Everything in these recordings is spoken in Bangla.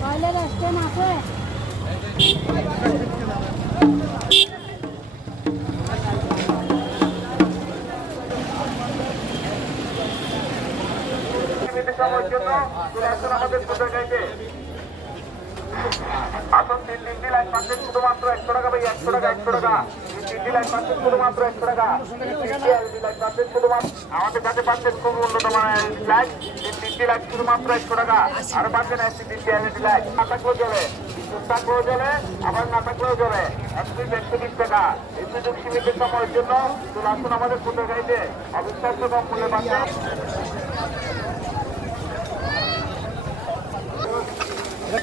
টয়লেট স্ট্যান্ড আছে আসুন তিনটি লাইন পাচ্ছেন শুধুমাত্র 100 টাকা ভাই 100 টাকা 100 টাকা তিনটি লাইন পাচ্ছেন শুধুমাত্র 100 টাকা তিনটি লাইন পাচ্ছেন শুধুমাত্র আমাদের কাছে পাচ্ছেন খুব উন্নত মানের লাইন তিনটি লাইন শুধুমাত্র 100 টাকা আর পাচ্ছেন তিনটি এলইডি লাইট না থাকলেও চলে থাকলেও চলে আবার না থাকলেও চলে 120 টাকা এই সুযোগ সীমিত সময়ের জন্য চলে আসুন আমাদের ফুটের গাড়িতে অবিশ্বাস্য কম মূল্যে পাচ্ছেন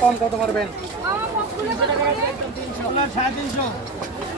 কম কত পারবেন 350 350